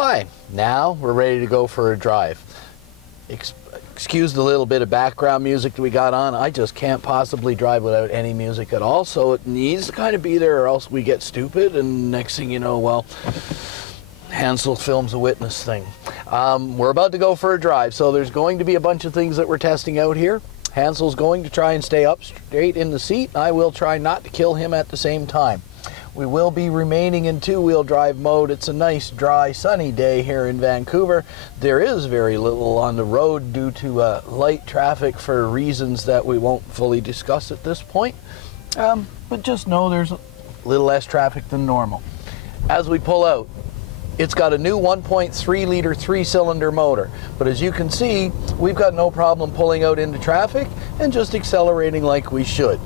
Hi, now we're ready to go for a drive. Excuse the little bit of background music that we got on. I just can't possibly drive without any music at all, so it needs to kind of be there or else we get stupid, and next thing you know, well, Hansel films a witness thing. We're about to go for a drive, so there's going to be a bunch of things that we're testing out here. Hansel's going to try and stay up straight in the seat. I will try not to kill him at the same time. We will be remaining in two-wheel drive mode. It's a nice, dry, sunny day here in Vancouver. There is very little on the road due to light traffic for reasons that we won't fully discuss at this point. But just know there's a little less traffic than normal. As we pull out, it's got a new 1.3 liter 3-cylinder motor, but as you can see, we've got no problem pulling out into traffic and just accelerating like we should.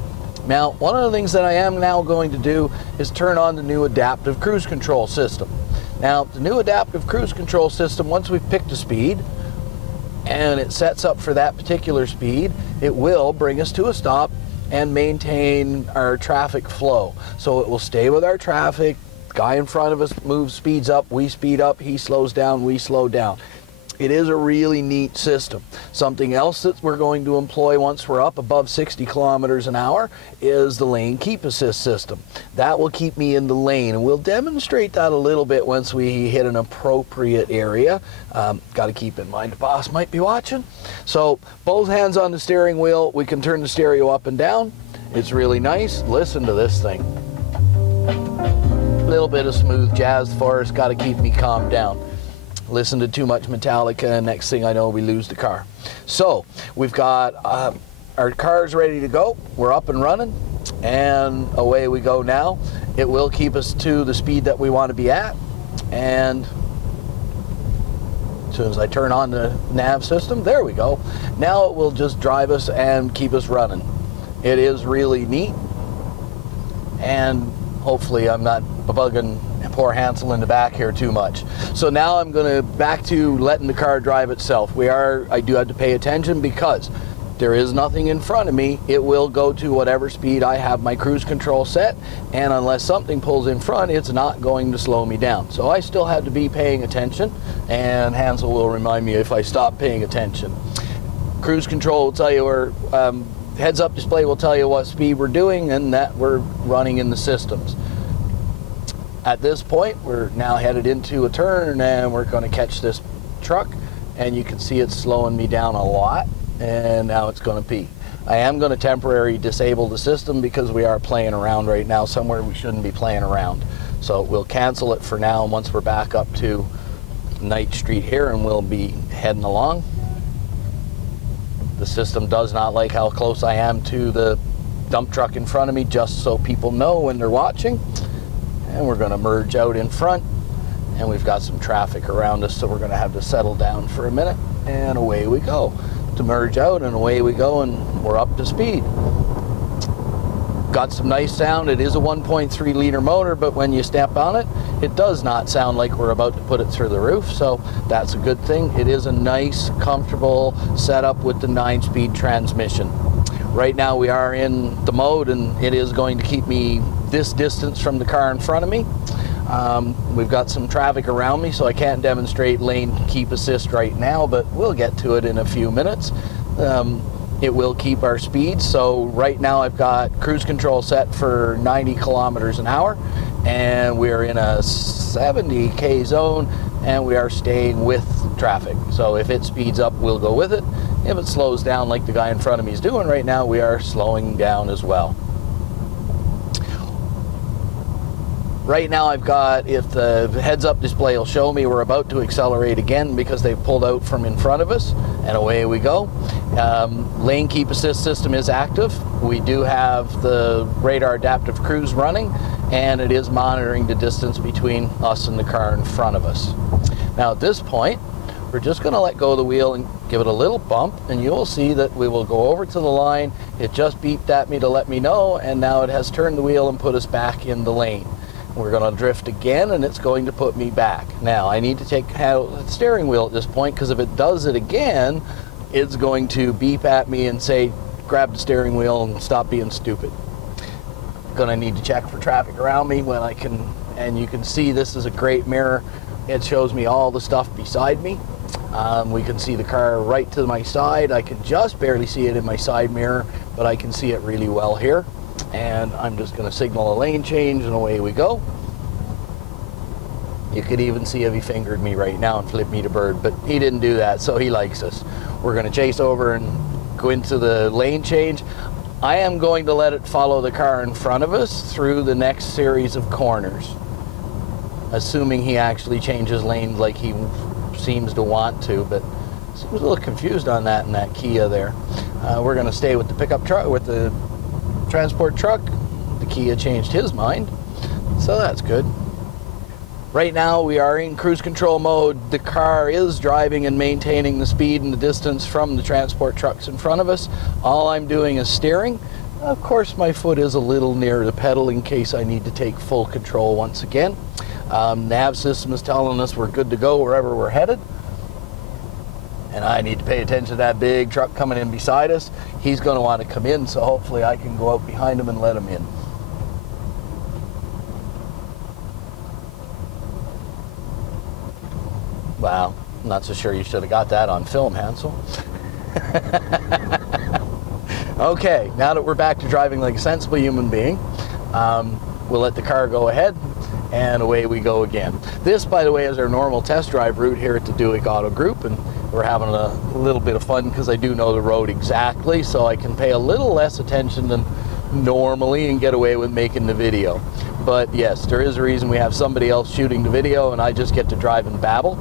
Now, one of the things that I am now going to do is turn on the new adaptive cruise control system. Now, the new adaptive cruise control system, once we've picked a speed and it sets up for that particular speed, it will bring us to a stop and maintain our traffic flow. So it will stay with our traffic. The guy in front of us speeds up, we speed up, he slows down, we slow down. It is a really neat system. Something else that we're going to employ once we're up above 60 kilometers an hour is the lane keep assist system. That will keep me in the lane, and we'll demonstrate that a little bit once we hit an appropriate area. Got to keep in mind the boss might be watching. So both hands on the steering wheel, we can turn the stereo up and down. It's really nice. Listen to this thing. A little bit of smooth jazz for us, got to keep me calmed down. Listen to too much Metallica, and next thing I know, we lose the car. So we've got our cars ready to go. We're up and running, and away we go now. It will keep us to the speed that we want to be at, and as soon as I turn on the nav system, there we go. Now it will just drive us and keep us running. It is really neat, and hopefully I'm not bugging poor Hansel in the back here too much. So now I'm going to back to letting the car drive itself. I do have to pay attention because there is nothing in front of me. It will go to whatever speed I have my cruise control set, and unless something pulls in front, it's not going to slow me down. So I still have to be paying attention, and Hansel will remind me if I stop paying attention. Cruise control will tell you where, heads-up display will tell you what speed we're doing and that we're running in the systems. At this point, we're now headed into a turn, and we're going to catch this truck, and you can see it's slowing me down a lot, and now it's going to pee. I am going to temporarily disable the system because we are playing around right now somewhere we shouldn't be playing around. So we'll cancel it for now, and once we're back up to Knight Street here, and we'll be heading along. The system does not like how close I am to the dump truck in front of me, just so people know when they're watching. And we're going to merge out in front, and we've got some traffic around us, so we're going to have to settle down for a minute, and away we go. To merge out, and away we go, and we're up to speed. Got some nice sound. It is a 1.3 liter motor, but when you step on it, it does not sound like we're about to put it through the roof, so that's a good thing. It is a nice, comfortable setup with the 9-speed transmission. Right now we are in the mode, and it is going to keep me this distance from the car in front of me. We've got some traffic around me, so I can't demonstrate lane keep assist right now, but we'll get to it in a few minutes. It will keep our speed. So right now I've got cruise control set for 90 kilometers an hour, and we're in a 70k zone, and we are staying with traffic. So if it speeds up, we'll go with it. If it slows down like the guy in front of me is doing right now, we are slowing down as well. Right now I've got, if the heads-up display will show me, we're about to accelerate again because they've pulled out from in front of us, and away we go. Lane keep assist system is active. We do have the radar adaptive cruise running, and it is monitoring the distance between us and the car in front of us. Now at this point, we're just going to let go of the wheel and give it a little bump, and you'll see that we will go over to the line. It just beeped at me to let me know, and now it has turned the wheel and put us back in the lane. We're going to drift again, and it's going to put me back. Now, I need to take out the steering wheel at this point, because if it does it again, it's going to beep at me and say, grab the steering wheel and stop being stupid. Going to need to check for traffic around me when I can, and you can see this is a great mirror It shows me all the stuff beside me. We can see the car right to my side. I can just barely see it in my side mirror, but I can see it really well here. And I'm just going to signal a lane change, and away we go. You could even see if he fingered me right now and flipped me to bird, but he didn't do that, so he likes us. We're going to chase over and go into the lane change. I am going to let it follow the car in front of us through the next series of corners, assuming he actually changes lanes like he seems to want to, but I was a little confused on that in that Kia there. We're going to stay with the pickup truck, with the transport truck. The Kia changed his mind, so that's good. Right now we are in cruise control mode. The car is driving and maintaining the speed and the distance from the transport trucks in front of us. All I'm doing is steering. Of course my foot is a little near the pedal in case I need to take full control once again. Nav system is telling us we're good to go wherever we're headed. And I need to pay attention to that big truck coming in beside us. He's going to want to come in, so hopefully I can go out behind him and let him in. Wow, I'm not so sure you should have got that on film, Hansel. Okay, now that we're back to driving like a sensible human being, we'll let the car go ahead, and away we go again. This, by the way, is our normal test drive route here at the Dueck Auto Group, and we're having a little bit of fun because I do know the road exactly, so I can pay a little less attention than normally and get away with making the video. But yes, there is a reason we have somebody else shooting the video, and I just get to drive and babble.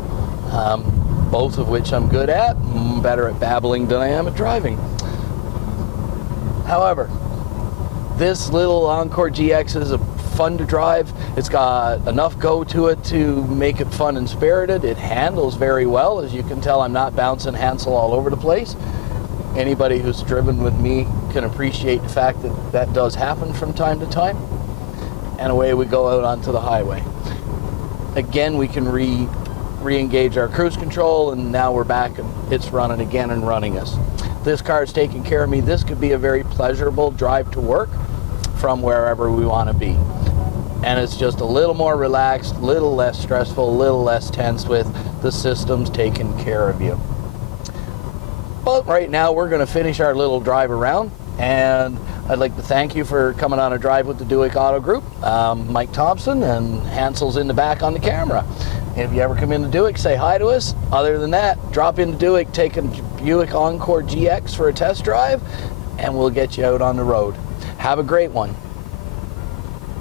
Both of which I'm good at. I'm better at babbling than I am at driving. However, this little Encore GX is fun to drive. It's got enough go to it to make it fun and spirited. It handles very well. As you can tell, I'm not bouncing Hansel all over the place. Anybody who's driven with me can appreciate the fact that that does happen from time to time. And away we go out onto the highway. Again, we can re-engage our cruise control, and now we're back and it's running again and running us. This car is taking care of me. This could be a very pleasurable drive to work from wherever we want to be. And it's just a little more relaxed, a little less stressful, a little less tense with the systems taking care of you. But right now we're going to finish our little drive around, and I'd like to thank you for coming on a drive with the Dueck Auto Group. Mike Thompson, and Hansel's in the back on the camera. If you ever come into Dueck, say hi to us. Other than that, drop into Dueck, take a Buick Encore GX for a test drive, and we'll get you out on the road. Have a great one.